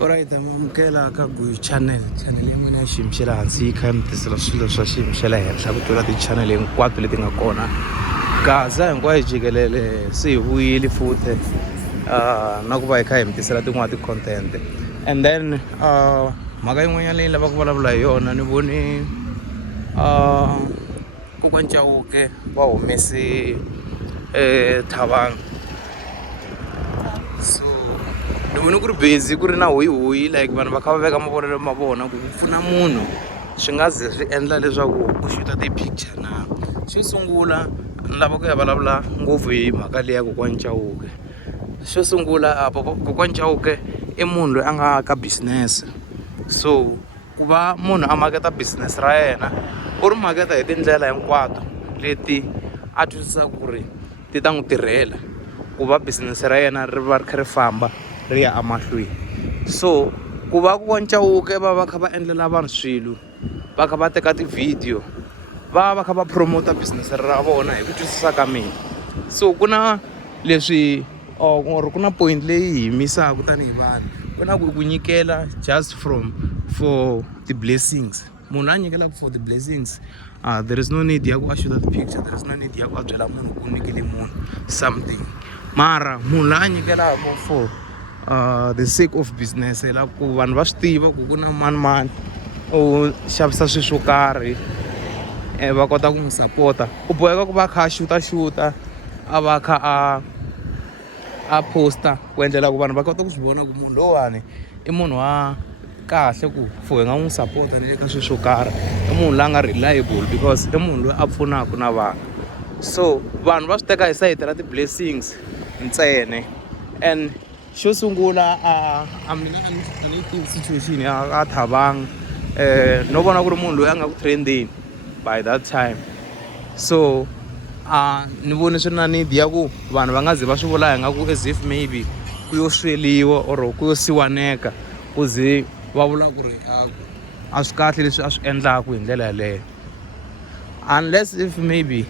Alright, amukela ka Gui channel ya mina ya xiyimo xa le hansi yi kha yi mi tisela swilo swa xiyimo xa le henhla ku tlula ti-channel hinkwato leti nga kona. Gaza hinkwayo jikelele se hi vuyile futhi na ku va hi kha hi mi tisela tin'wana ti-content. And then mhaka yin'wanyana leyi lavaka ku vulavula hi yona ni vone kokwana Chauke va humese Thabang. So ni vone ku ri busy ku ri na huyi like vanhu va kha va veka mavonelo ma vona ku pfuna munhu swi nga ze swi endla leswaku u xuta ti-picture na. Xo sungula ni lava ku ya vulavula ngopfu hi mhaka leyi ya kokwana Chauke. Xo sungula kokwana Chauke i munhu loyi a nga ka business, so ku va munhu a maketa business ra yena u ri maketa hi tindlela hinkwato leti a twisisaka ku ri ti ta n'wi tirhela ku va business ra yena ri va ri kha ri famba ri ya emahlweni. So ku va kokwana Chauke va kha va endlela vanhu swilo va kha va teka ti-video va kha va promota business ra vona hi ku twisisa ka mina. So ku na leswi or ku na point leyi hi yimisaka tanihi vanhu, ku na ku nyikela just for the blessings. Munhu a nyikelaka for the blessings, there is no need ya ku a xuta ti-picture, there is no need ya ku a byela munhu ku nyikele munhu something. Mara munhu la a nyikelaka for the sake of business, la ku vanhu va swi tiva ku ku na mani u xavisa swilo swo karhi va kota ku n'wi sapota. U boheka ku va kha a xuta a va kha a posta ku endlela ku vanhu va kota ku swi vona ku munhu lowani i munhu wa kahle ku for hi nga n'wi sapota ni le ka swilo swo karhi. I munhu loyi a nga reliable because i munhu loyi a pfunaka na vanhu. So vanhu va swi teka hi sayiti ra ti-blessings ntsena. And xo sungula a mina a ni tivi situation ya Thabang, no vona ku ri munhu loyi a nga ku trendeni by that time. So ni voni swi na need ya ku vanhu va nga ze va swi vula hi nga ku as if maybe ku yo sweliwa or ku yo siwaneka ku ze va vula ku ri a swi kahle leswi a swi endlaku hi ndlela yaleyo, unless if maybe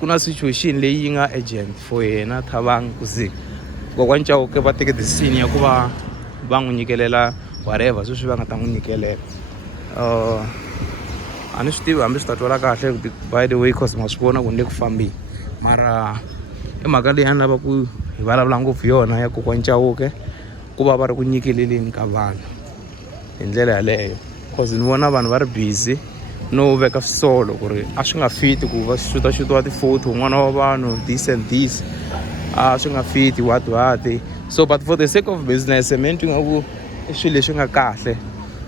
ku na situation leyi nga urgent for yena Thabang ku ze kokwana Chauke va teke decision ya ku va n'wi nyikelela whatever sweswi va nga ta n'wi nyikelela. A ni swi tivi hambi swi ta twala kahle by the way cause ma swi vona ku ni le ku fambeni, mara i mhaka leyi a ni lava ku hi vulavula ngopfu yona ya kokwana Chauke ku va va ri ku nyikeleleni ka vanhu hi ndlela yaleyo. Cause ni vona vanhu va ri busy no veka swisolo ku ri a swi nga fiti ku va xutiwa ti-photo n'wana wa vanhu this and this, a swi nga fiti what. So but for the sake of business me ni twi nga ku i swilo leswi nga kahle.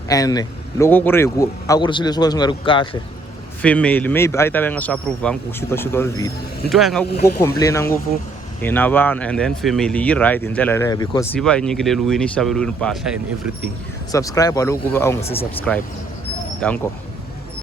And loko ku ri hi ku a ku ri swilo leswi ka swi nga ri kahle, family maybe a yi ta va yi nga swi approve-angi ku xuta ti-video. Ni twa hi nga ku ko complain-a ngopfu hina vanhu and then family yi right hi ndlela yaleyo because yi va yi nyikeleliwini yi xaveriwini mpahla and everything. Subscribe loko ku va a wu nga se subscribe. Danko.